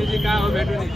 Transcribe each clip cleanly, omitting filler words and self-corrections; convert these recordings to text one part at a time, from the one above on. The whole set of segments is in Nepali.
कहाँ हो भेटु नि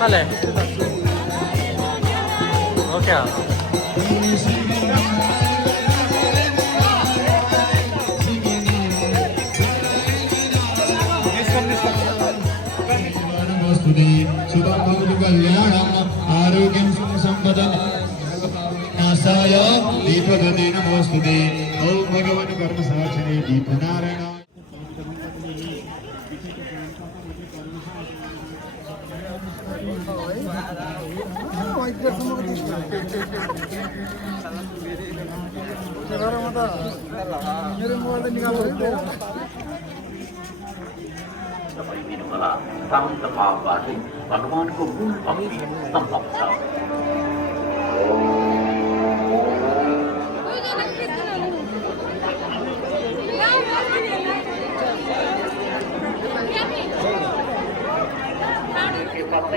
Vale. Okay. आरोग्यं संपदं नासाय दीपगते नमोस्तुते ओम भगवान कर्मसाक्षिणे दीपनारायण भगवान को मूल भक्ति संभव था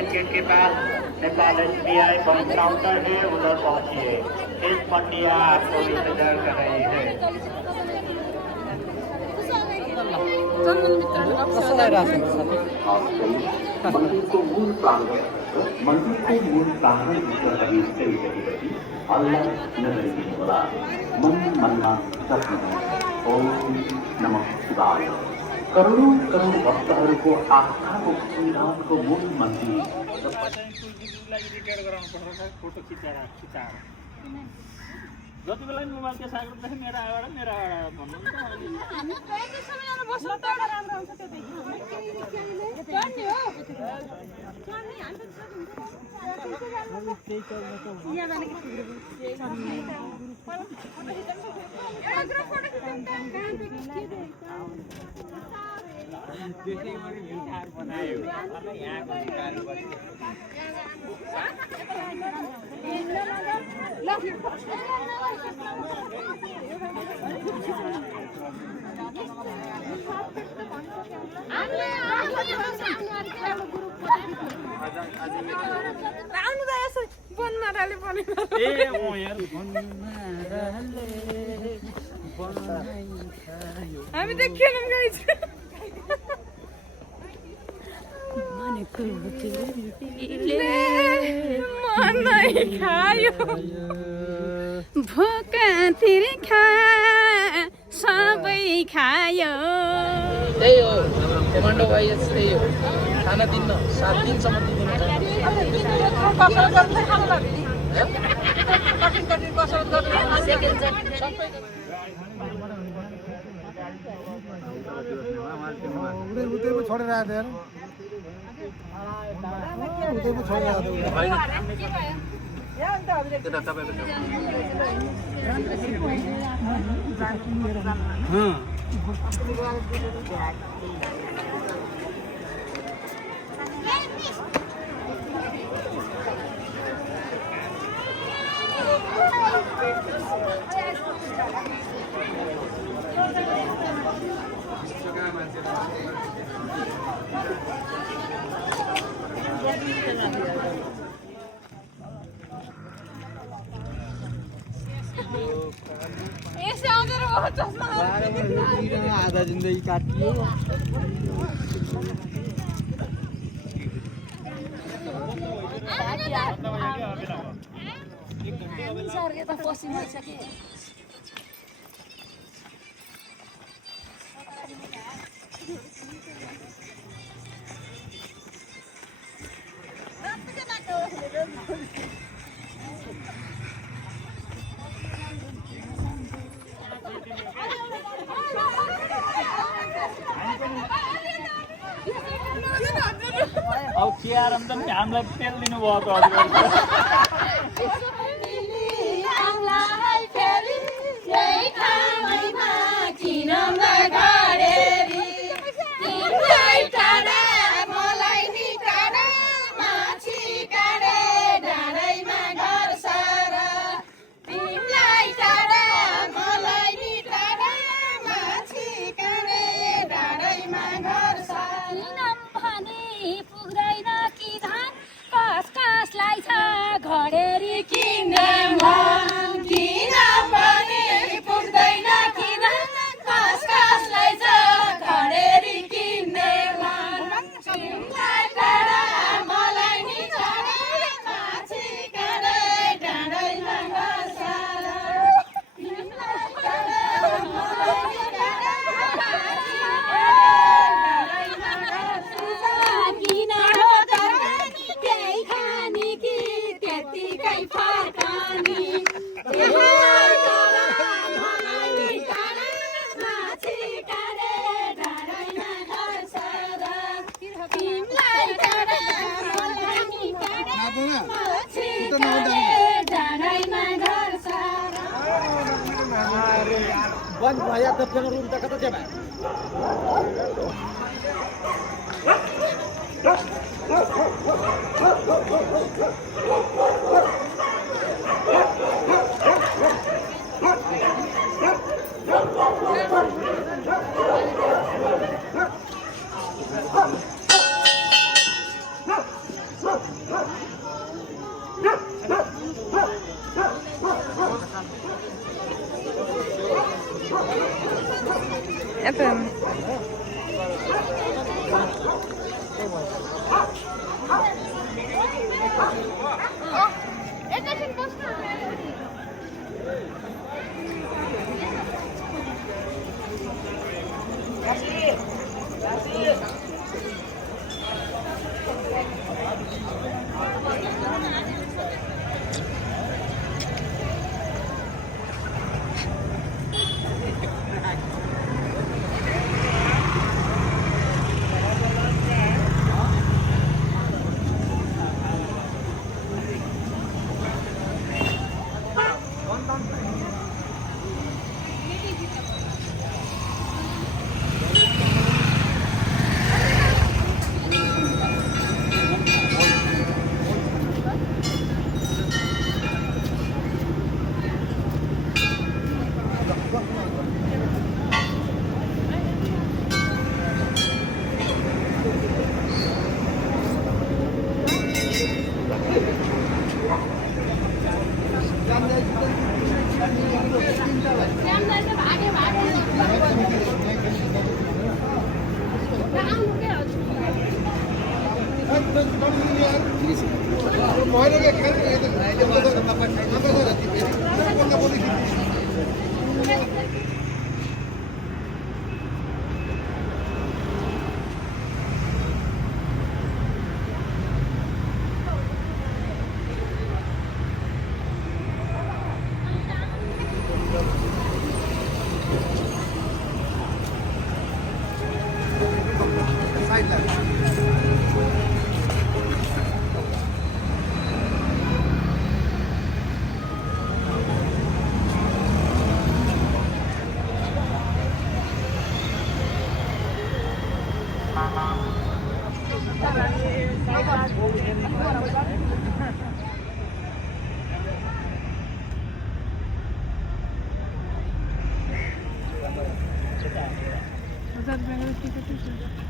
गेट के pass Nepal SBI bank counter है उधर पहुंचिए इस पंडिया आपको इंतजार कर रहे हैं मंदिर को मूल प्रांगण अल्लाह नजर दिनुहोला मन मनमा सक्नु ओम नमः शिवाय करोडौं करोड भक्तहरूको आस्थाको संविधानको मूल मन्दिर फोटो खिचाएर जति बेला मोबाइल के सागर देखि मेरा भन्नुहुन्छ हामी कहिले समयमा बस्न त एउटा राम्रो हुन्छ त्यो देखि जान्ने हो जान्ने हामी त यहाँ जाने के एउटा फोटो खिच्न बनायो यहाँको ल हामी त खेलौँ गाइस मनै खायो भोका तिर्खा सबै खायो त्यही हो कमान्डो भाइ यस्तै हो खाना दिन्न 7 दिनसम्म दिँदैन छोडेर आएको यार आधा जिन्दगी काटियो अब के आराम त नि हामीलाई तेल दिनु भएको बंद भया त फेरि रुम त कता जाबा FM.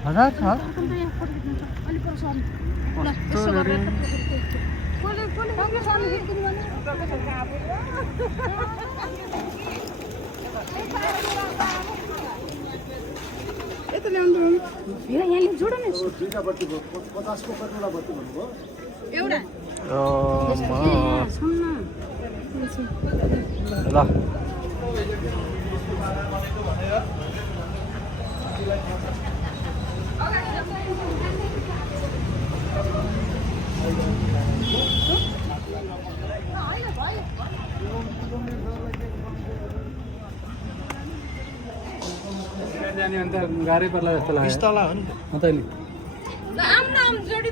हजार छ यता ल्याउनु यहाँले जोड न एउटा ल जाने अन्त गाह्रै पर्ला जस्तो लाग्यो तला हो नि त नि आम न आम जोडी